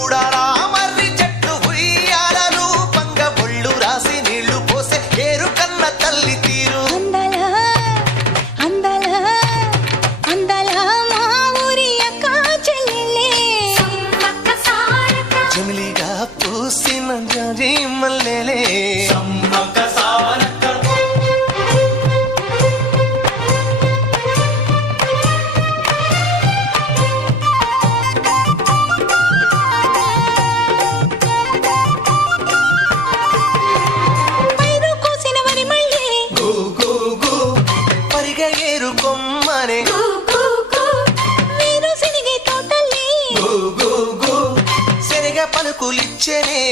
చూడాలా మర్రి చెట్టు ఉయ్యాలలు పంగ ఒళ్ళు రాసి నీళ్లు పోసే ఏరు కన్న తల్లి తీరు జమిలిగా పూసిన జాజి మల్లెలే ఏరు కొమ్మనే శనగ పలుకులిచ్చనే